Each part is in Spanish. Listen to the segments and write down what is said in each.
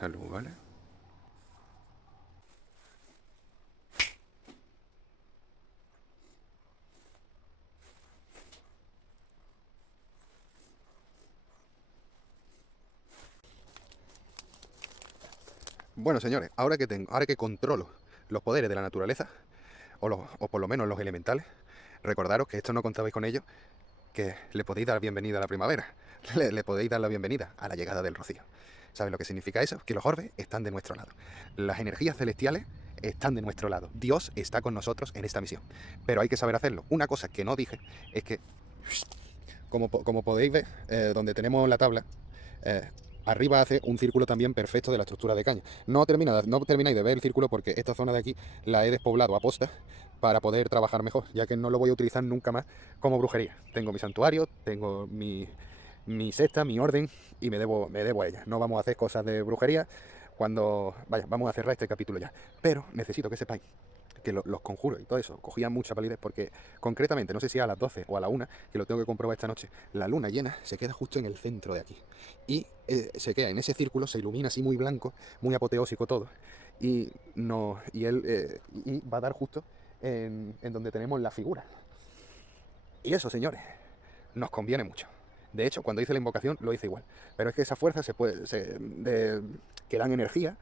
Salud, ¿vale? Bueno, señores, ahora que controlo los poderes de la naturaleza, o por lo menos los elementales, recordaros que esto no contabais con ellos, que le podéis dar bienvenida a la primavera, le podéis dar la bienvenida a la llegada del rocío. ¿Sabes lo que significa eso? Que los orbes están de nuestro lado. Las energías celestiales están de nuestro lado. Dios está con nosotros en esta misión. Pero hay que saber hacerlo. Una cosa que no dije es que, como podéis ver, donde tenemos la tabla, eh, arriba hace un círculo también perfecto de la estructura de caña. No termináis de ver el círculo porque esta zona de aquí la he despoblado a posta para poder trabajar mejor, ya que no lo voy a utilizar nunca más como brujería. Tengo mi santuario, tengo mi cesta, mi orden, y me debo a ella. No vamos a hacer cosas de brujería cuando... Vaya, vamos a cerrar este capítulo ya. Pero necesito que sepáis que los conjuros y todo eso cogían mucha palidez porque concretamente, no sé si a las 12 o a la 1, que lo tengo que comprobar esta noche, la luna llena se queda justo en el centro de aquí y se queda en ese círculo, se ilumina así muy blanco, muy apoteósico todo, y, no, y él y va a dar justo en donde tenemos la figura. Y eso, señores, nos conviene mucho. De hecho, cuando hice la invocación lo hice igual. Pero es que esa fuerza que dan energía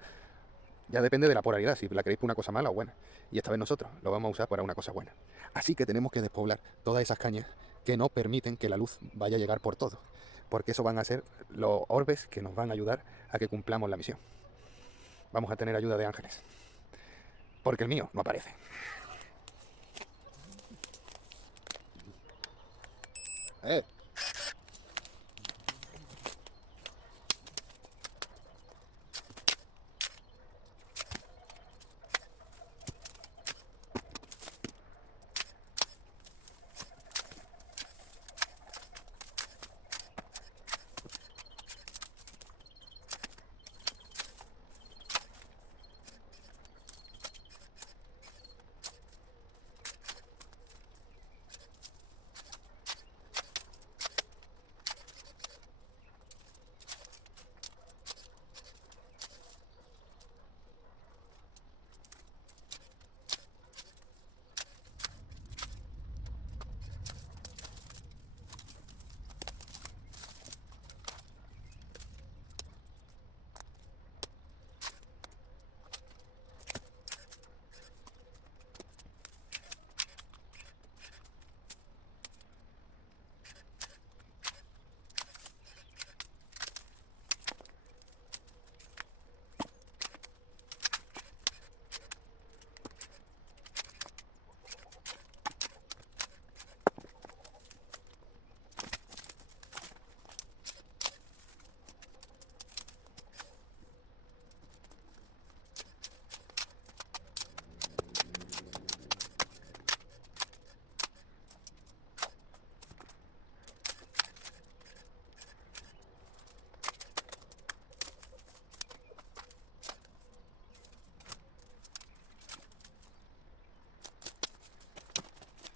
ya depende de la polaridad, si la queréis por una cosa mala o buena. Y esta vez nosotros lo vamos a usar para una cosa buena. Así que tenemos que despoblar todas esas cañas que no permiten que la luz vaya a llegar por todo. Porque eso van a ser los orbes que nos van a ayudar a que cumplamos la misión. Vamos a tener ayuda de ángeles. Porque el mío no aparece. ¡Eh!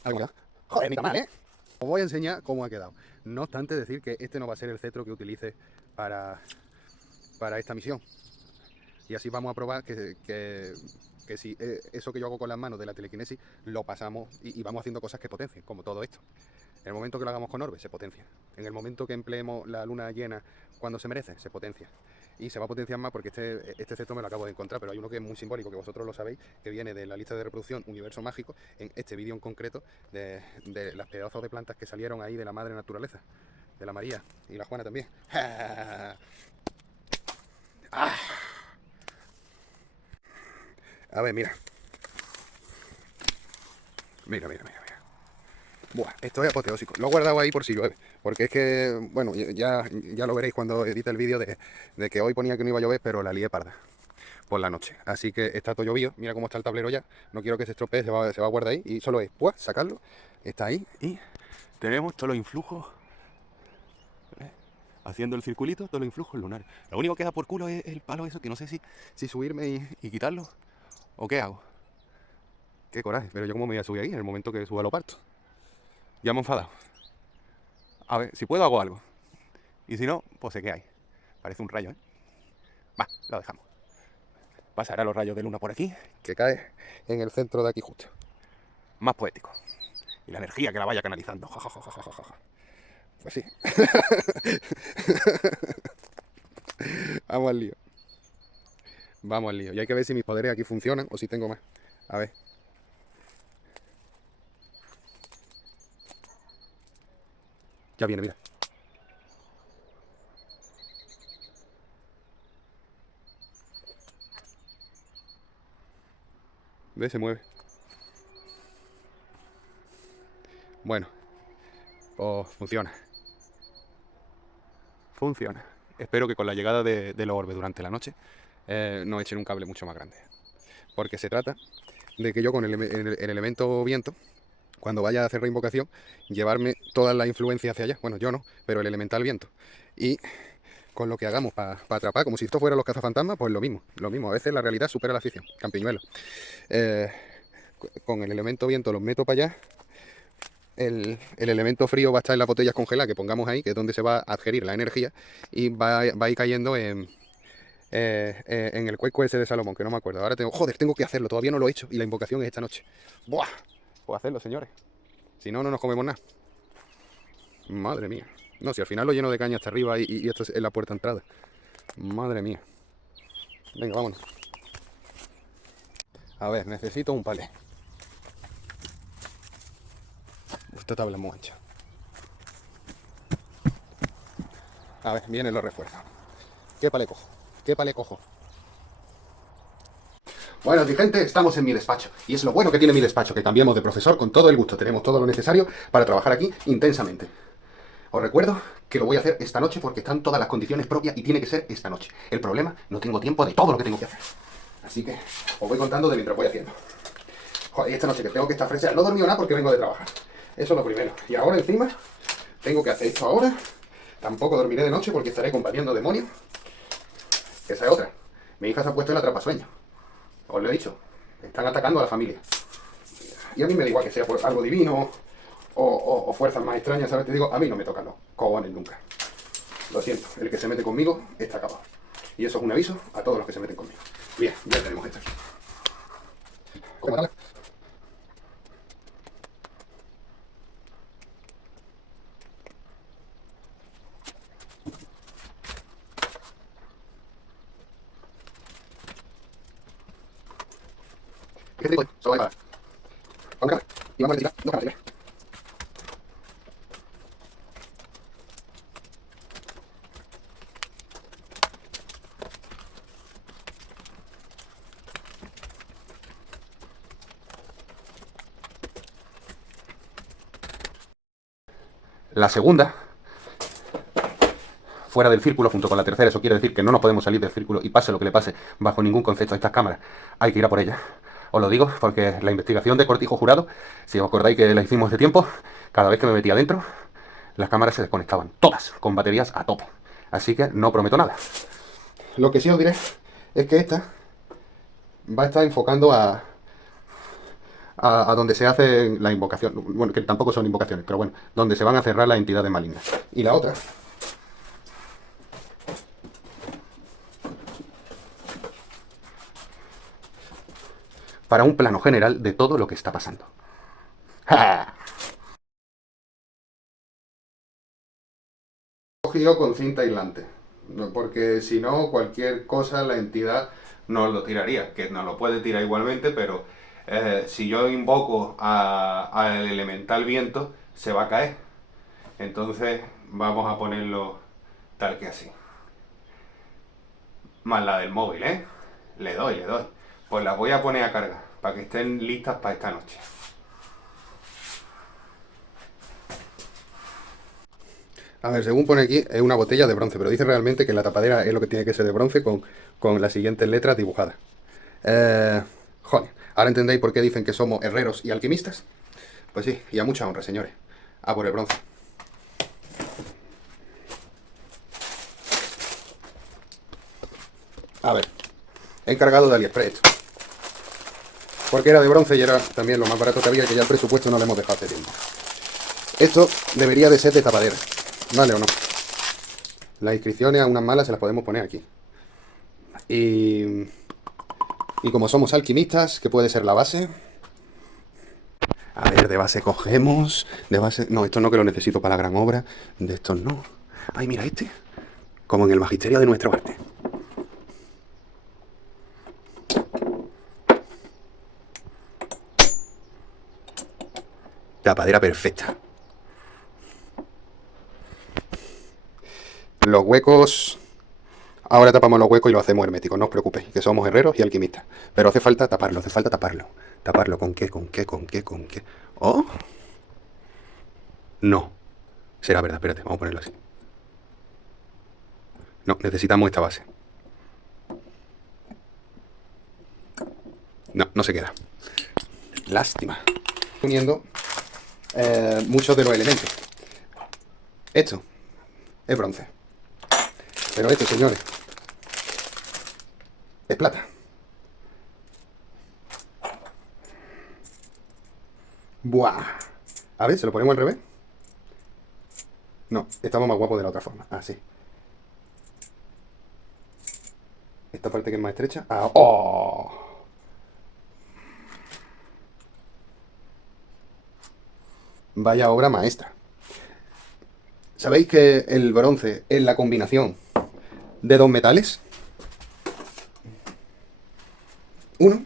¿Algo queda? Joder, ni tan mal, ¿eh? Os voy a enseñar cómo ha quedado. No obstante decir que este no va a ser el cetro que utilice para, para esta misión. Y así vamos a probar que si eso que yo hago con las manos de la telequinesis lo pasamos y vamos haciendo cosas que potencien, como todo esto. En el momento que lo hagamos con orbe, se potencia. En el momento que empleemos la luna llena cuando se merece, se potencia. Y se va a potenciar más porque este cetro me lo acabo de encontrar, pero hay uno que es muy simbólico, que vosotros lo sabéis, que viene de la lista de reproducción Universo Mágico, en este vídeo en concreto, de las pedazos de plantas que salieron ahí de la madre naturaleza, de la María y la Juana también. A ver, mira. Mira, mira, mira, mira. Buah, esto es apoteósico. Lo he guardado ahí por si llueve. Porque es que, bueno, ya lo veréis cuando edite el vídeo de que hoy ponía que no iba a llover, pero la lié parda por la noche. Así que está todo llovido. Mira cómo está el tablero ya. No quiero que se estropee, se va a guardar ahí. Y solo es, pues, sacarlo. Está ahí. Y tenemos todos los influjos. Haciendo el circulito, todos los influjos lunares. Lo único que da por culo es el palo eso, que no sé si subirme y quitarlo. ¿O qué hago? Qué coraje. Pero yo cómo me voy a subir ahí en el momento que suba lo parto. Ya me he enfadado. A ver, si puedo hago algo. Y si no, pues se queda ahí. Parece un rayo, ¿eh? Va, lo dejamos. Pasará los rayos de luna por aquí, que cae en el centro de aquí justo. Más poético. Y la energía que la vaya canalizando. Ja, ja, ja, ja, ja, ja. Pues sí. Vamos al lío. Vamos al lío. Y hay que ver si mis poderes aquí funcionan o si tengo más. A ver. Ya viene, mira. ¿Ves? Se mueve. Bueno, pues funciona. Funciona. Espero que con la llegada de los orbes durante la noche no echen un cable mucho más grande. Porque se trata de que yo con el elemento viento, cuando vaya a hacer reinvocación, llevarme toda la influencia hacia allá. Bueno, yo no, pero el elemental viento. Y con lo que hagamos para atrapar, como si esto fuera los cazafantasmas, pues lo mismo. Lo mismo. A veces la realidad supera la ficción. Campiñuelo. Eh, con el elemento viento los meto para allá. El elemento frío va a estar en las botellas congeladas que pongamos ahí, que es donde se va a adherir la energía, y va a ir cayendo en el cuenco ese de Salomón, que no me acuerdo. Ahora tengo que hacerlo, todavía no lo he hecho, y la invocación es esta noche. ¡Buah! Pues hacerlo, señores. Si no, no nos comemos nada. Madre mía. No, si al final lo lleno de caña hasta arriba y esto es la puerta de entrada. Madre mía. Venga, vámonos. A ver, necesito un palé. Esta tabla es muy ancha. A ver, vienen los refuerzos. ¿Qué palé cojo? ¿Qué palé cojo? Bueno, mi gente, estamos en mi despacho. Y es lo bueno que tiene mi despacho, que cambiamos de profesor con todo el gusto. Tenemos todo lo necesario para trabajar aquí intensamente. Os recuerdo que lo voy a hacer esta noche porque están todas las condiciones propias y tiene que ser esta noche. El problema, no tengo tiempo de todo lo que tengo que hacer. Así que os voy contando de mientras voy haciendo. Joder, y esta noche que tengo que estar fresca. No he dormido nada porque vengo de trabajar. Eso es lo primero. Y ahora encima, tengo que hacer esto ahora. Tampoco dormiré de noche porque estaré combatiendo demonios. Esa es otra. Mi hija se ha puesto el atrapasueños. Os lo he dicho. Están atacando a la familia. Y a mí me da igual que sea por algo divino o fuerzas más extrañas, ¿sabes? Te digo, a mí no me tocan los cojones nunca. Lo siento, el que se mete conmigo está acabado. Y eso es un aviso a todos los que se meten conmigo. Bien, ya tenemos esto aquí. ¿Cómo tal? ¿Qué te digo? Solo hay para. Con la cámara. Y vamos a retirar dos cámaras. La segunda, fuera del círculo, junto con la tercera, eso quiere decir que no nos podemos salir del círculo y pase lo que le pase, bajo ningún concepto a estas cámaras, hay que ir a por ellas. Os lo digo porque la investigación de Cortijo Jurado, si os acordáis que la hicimos de tiempo, cada vez que me metía dentro, las cámaras se desconectaban, todas, con baterías a tope. Así que no prometo nada. Lo que sí os diré es que esta va a estar enfocando a donde se hace la invocación. Bueno, que tampoco son invocaciones, pero bueno, donde se van a cerrar las entidades malignas. Y la otra para un plano general de todo lo que está pasando. ¡Ja! Cogido con cinta aislante, porque si no, cualquier cosa la entidad nos lo tiraría, que nos lo puede tirar igualmente, pero si yo invoco al elemental viento, se va a caer. Entonces vamos a ponerlo tal que así. Más la del móvil, ¿eh? Le doy. Pues las voy a poner a cargar, para que estén listas para esta noche. A ver, según pone aquí, es una botella de bronce, pero dice realmente que la tapadera es lo que tiene que ser de bronce con las siguientes letras dibujadas. Joder, ¿ahora entendéis por qué dicen que somos herreros y alquimistas? Pues sí, y a mucha honra, señores. A por el bronce. A ver, he encargado de AliExpress. Porque era de bronce y era también lo más barato que había, que ya el presupuesto no lo hemos dejado hace tiempo. Esto debería de ser de tapadera. ¿Vale o no? Las inscripciones a unas malas se las podemos poner aquí. Y, y como somos alquimistas, ¿qué puede ser la base? A ver, de base cogemos. De base. No, esto no, que lo necesito para la gran obra. De estos no. Ay, mira este. Como en el magisterio de nuestro arte. Tapadera perfecta. Los huecos. Ahora tapamos los huecos y lo hacemos herméticos. No os preocupéis, que somos herreros y alquimistas. Pero hace falta taparlo, hace falta taparlo. ¿Taparlo con qué? ¿Con qué? ¿Con qué? ¿Con qué? ¿Oh? No. Será verdad, espérate, vamos a ponerlo así. No, necesitamos esta base. No, no se queda. Lástima. Uniendo muchos de los elementos. Esto es bronce. Pero esto, señores, es plata. Buah. A ver, ¿se lo ponemos al revés? No, estamos más guapos de la otra forma. Así. Esta parte que es más estrecha. Ah, ¡oh! Vaya obra maestra. ¿Sabéis que el bronce es la combinación de dos metales? Uno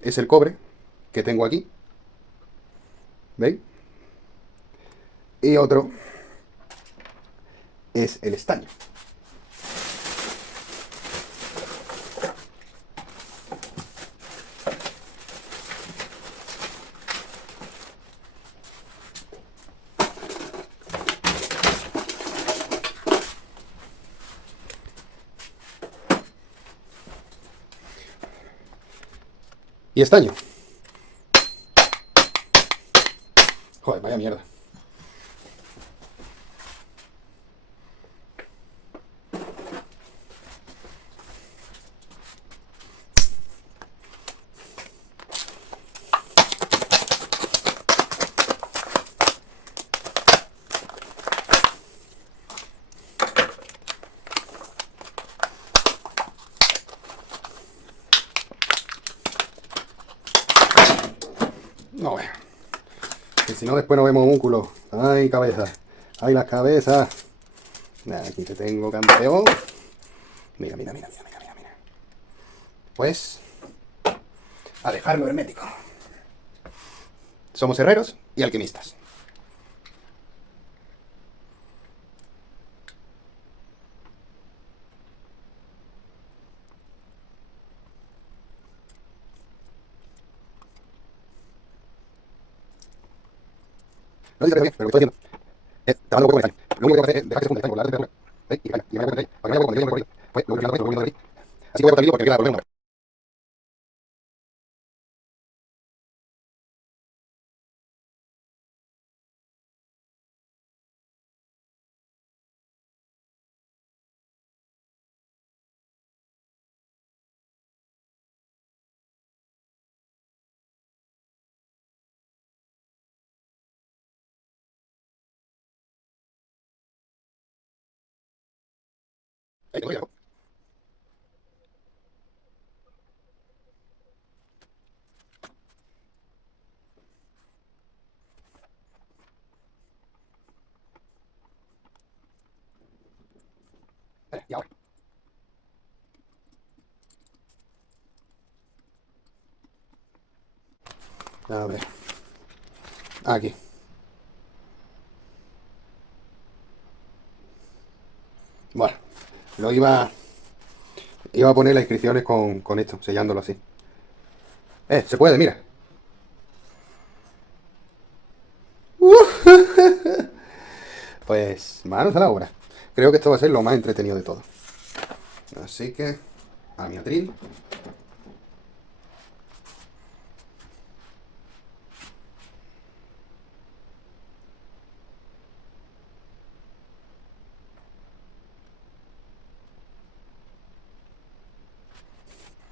es el cobre, que tengo aquí. ¿Veis? Y otro es el estaño. Y estaño. Joder, vaya mierda. No, que si no después no vemos un culo. Ay, cabeza. Ay, las cabezas. Aquí te tengo, campeón. Mira, mira, mira, mira, mira, mira, mira. Pues, a dejarlo hermético. Somos herreros y alquimistas. No dice bien, pero lo estoy haciendo. Tapando un poco con el estaño. Lo único que tengo que hacer es dejar que se funde el estaño por la temperatura. ¿Veis? Y que me vaya a poner ahí. Para que me vaya a poner ahí. Pues, lo voy a poner ahí. Así que voy a cortar el hilo porque queda por menos. Ahí tengo ya. Y ahora. A ver. Aquí. Bueno. Lo iba a poner las inscripciones con esto, sellándolo así. Se puede, mira. Pues manos a la obra. Creo que esto va a ser lo más entretenido de todo. Así que, a mi atril.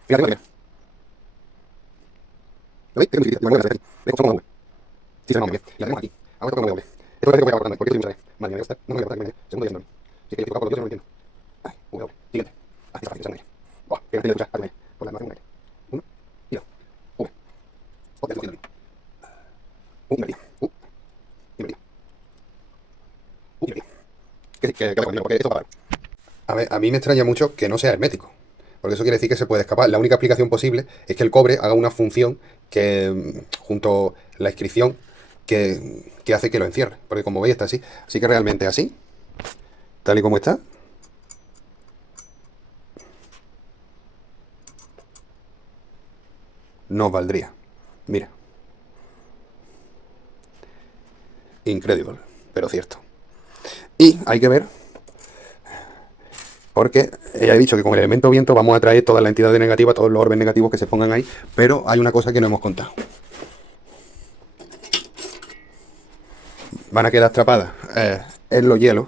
Fíjate, mira. ¿Lo veis? Tengo un chiquitito, ¿veis cómo doble? Sí, se me va muy bien. Y la tenemos aquí. Ahora toca doble. Esto parece que voy a cortando, porque esto tiene mucha vez. Madre mía, me voy a estar. No me voy a cortar, segundo día. Así que yo estoy por lo que yo no lo entiendo. Ay, doble. Siguiente. Ah, esta fácil, esa no es. Buah, que no tiene que escuchar. Por la nueva. Uno. Y dos. Una. Otra. Invertido. Invertido. Invertido. Que porque esto va a parar. A ver, a mí me extraña mucho que no sea hermético. Porque eso quiere decir que se puede escapar. La única explicación posible es que el cobre haga una función que, junto a la inscripción, que hace que lo encierre. Porque como veis está así. Así que realmente así, tal y como está, no valdría. Mira, increíble, pero cierto. Y hay que ver, porque ya he dicho que con el elemento viento vamos a traer todas las entidades negativas, todos los orbes negativos que se pongan ahí, pero hay una cosa que no hemos contado. Van a quedar atrapadas en los hielos.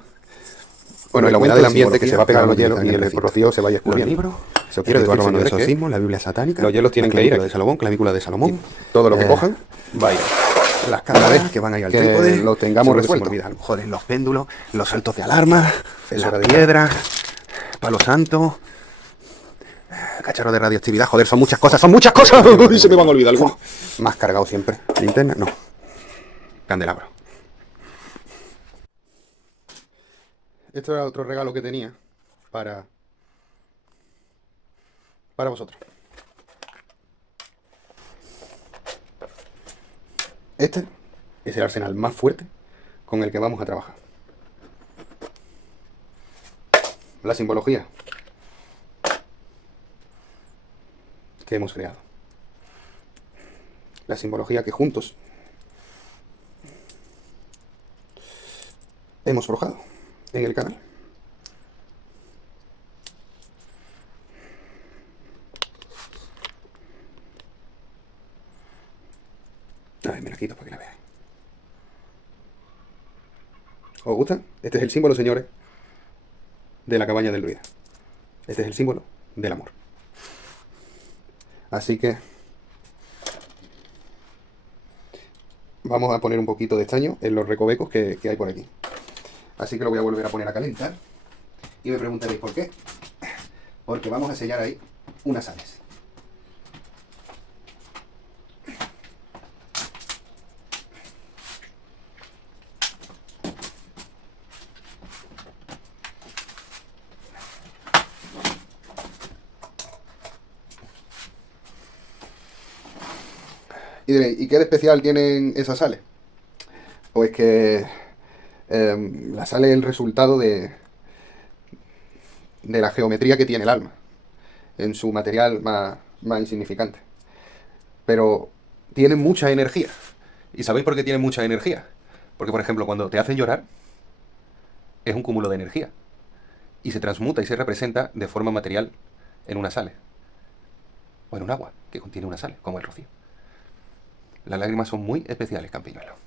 Bueno, y la humedad del ambiente que se va a pegar a los hielos y el rocío se vaya escurriendo. Eso quiere decir, señores, de exorcismo, la Biblia satánica, los hielos tienen que ir de Salomón, clavícula de Salomón, todo lo que cojan va a ir. Las cámaras que van a ir al trípode, lo tengamos resuelto. A lo mejor en los péndulos, los saltos de alarma, las piedras, palo santo, cacharro de radioactividad. Joder, son muchas cosas, ¡son muchas cosas! Se me van a olvidar algunos. Más cargado siempre. Linterna, no. Candelabro. Esto era otro regalo que tenía para vosotros. Este es el arsenal más fuerte con el que vamos a trabajar. La simbología que hemos creado. La simbología que juntos hemos forjado en el canal. A ver, me la quito para que la veáis. ¿Os gusta? Este es el símbolo, señores, de la cabaña del druida. Este es el símbolo del amor. Así que vamos a poner un poquito de estaño en los recovecos que hay por aquí. Así que lo voy a volver a poner a calentar. Y me preguntaréis por qué. Porque vamos a sellar ahí unas sales. Y diréis, ¿y qué de especial tienen esas sales? Pues que la sal es el resultado de la geometría que tiene el alma, en su material más insignificante. Pero tienen mucha energía. ¿Y sabéis por qué tienen mucha energía? Porque, por ejemplo, cuando te hacen llorar, es un cúmulo de energía. Y se transmuta y se representa de forma material en una sal. O en un agua que contiene una sal, como el rocío. Las lágrimas son muy especiales, campiñuelos.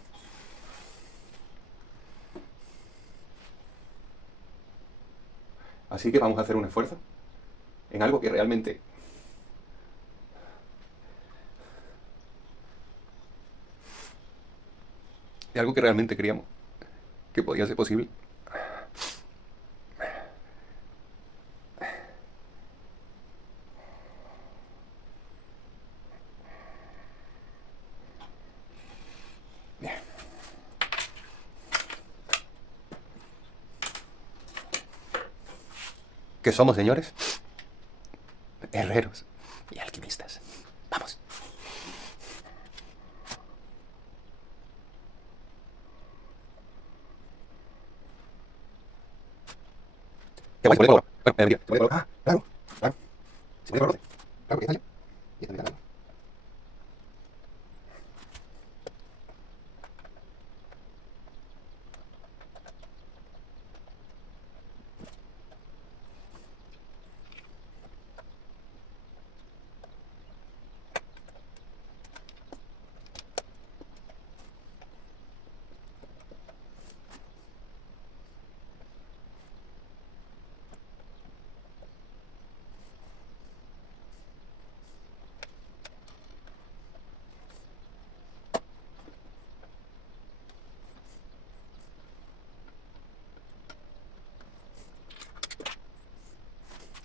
Así que vamos a hacer un esfuerzo en algo que realmente creíamos que podía ser posible. Bien. ¿Qué somos, señores? Herreros y alquimistas. Vamos. ¿Qué vais? Bueno, claro, claro. Si me conoce. Claro, porque está allá. Y está mirando.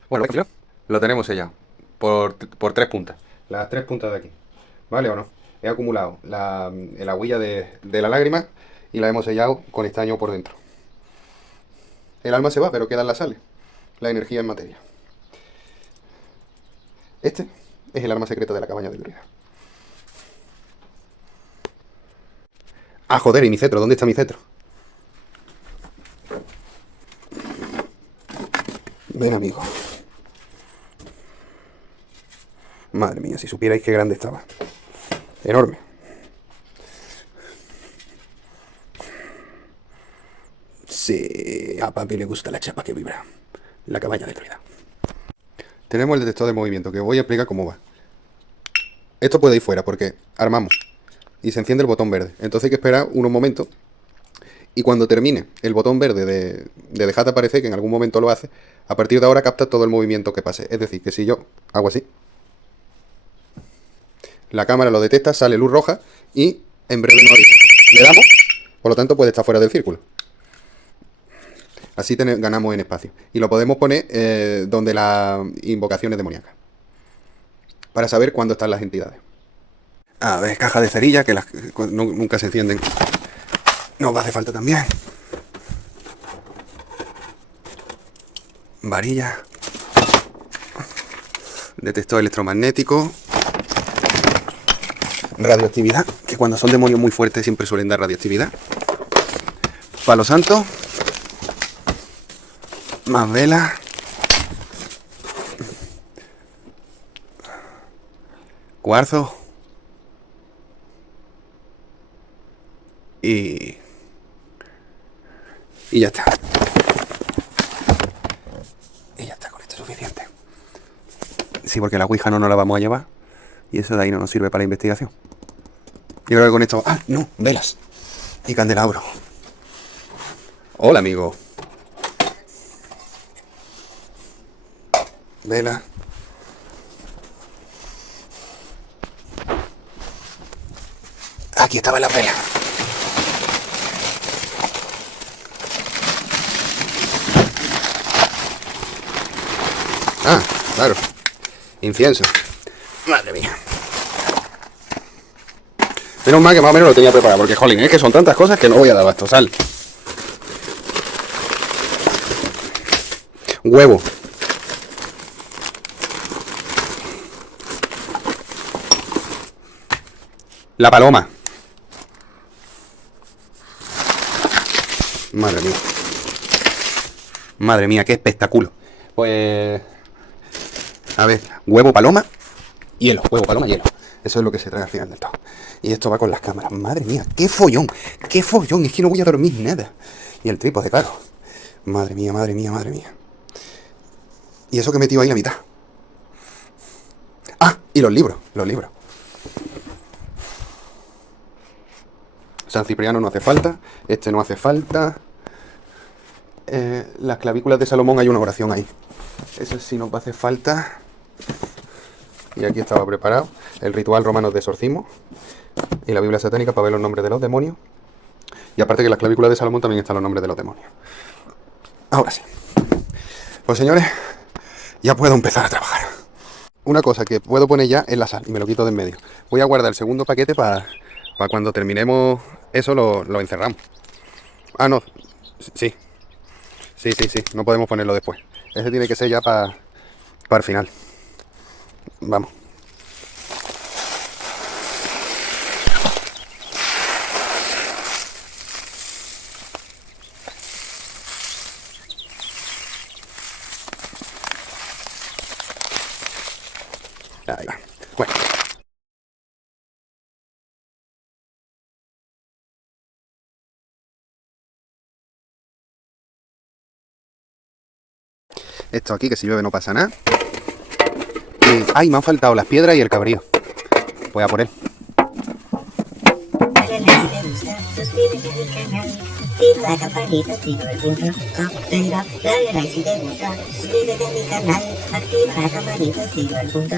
Bueno, lo Lo tenemos sellado por 3 puntas. Las 3 puntas de aquí. ¿Vale o no? He acumulado el agüilla de la lágrima y la hemos sellado con estaño por dentro. El alma se va, pero quedan las sales. La energía en materia. Este es el arma secreta de la cabaña del druida. Ah, joder, ¿y mi cetro? ¿Dónde está mi cetro? Ven, amigo. Madre mía, si supierais qué grande estaba. Enorme. Sí, a papi le gusta la chapa que vibra. La cabaña del druida. Tenemos el detector de movimiento, que voy a explicar cómo va. Esto puede ir fuera, porque armamos y se enciende el botón verde. Entonces hay que esperar unos momentos. Y cuando termine el botón verde de dejar de aparecer, que en algún momento lo hace, a partir de ahora capta todo el movimiento que pase. Es decir, que si yo hago así, la cámara lo detecta, sale luz roja y en breve no avisa. Le damos, por lo tanto puede estar fuera del círculo. Así ganamos en espacio. Y lo podemos poner donde las invocaciones demoníacas, para saber cuándo están las entidades. A ver, caja de cerilla, que nunca se encienden. Nos hace falta también. Varilla. Detector electromagnético. Radioactividad, que cuando son demonios muy fuertes siempre suelen dar radioactividad. Palo santo. Más velas. Cuarzo. Y ya está. Y ya está, con esto es suficiente. Sí, porque la ouija no nos la vamos a llevar. Y eso de ahí no nos sirve para la investigación. Yo creo que con esto... Ah, no, velas. Y candelabro. Hola, amigo. Vela. Aquí estaba la vela. Ah, claro. Incienso. Madre mía. Menos mal que más o menos lo tenía preparado, porque jolín, es que son tantas cosas que no voy a dar abasto. Sal. Huevo. La paloma. Madre mía. Madre mía, qué espectáculo. Pues... A ver, huevo, paloma, hielo. Huevo, paloma, hielo. Eso es lo que se trae al final del todo. Y esto va con las cámaras. Madre mía, qué follón. Qué follón. Es que no voy a dormir nada. Y el trípode, claro. Madre mía, madre mía, madre mía. Y eso que he metido ahí la mitad. Ah, y los libros. Los libros. San Cipriano no hace falta. Este no hace falta. Las clavículas de Salomón, hay una oración ahí. Eso sí nos va a hacer falta. Y aquí estaba preparado el ritual romano de exorcismo y la Biblia satánica para ver los nombres de los demonios. Y aparte que en las clavículas de Salomón también están los nombres de los demonios. Ahora sí. Pues señores, ya puedo empezar a trabajar. Una cosa que puedo poner ya es la sal y me lo quito de en medio. Voy a guardar el segundo paquete para cuando terminemos eso lo encerramos. Ah, no. Sí. Sí. No podemos ponerlo después. Ese tiene que ser ya para el final. Vamos. Ahí va. Bueno. Esto aquí, que si llueve no pasa nada. Y... ¡ay! Me han faltado las piedras y el cabrío. Voy a por él. Dale like si te gusta, suscríbete al canal, activa la campanita, activa el punto, dale like si te gusta, suscríbete a mi canal, activa la campanita, activa el punto,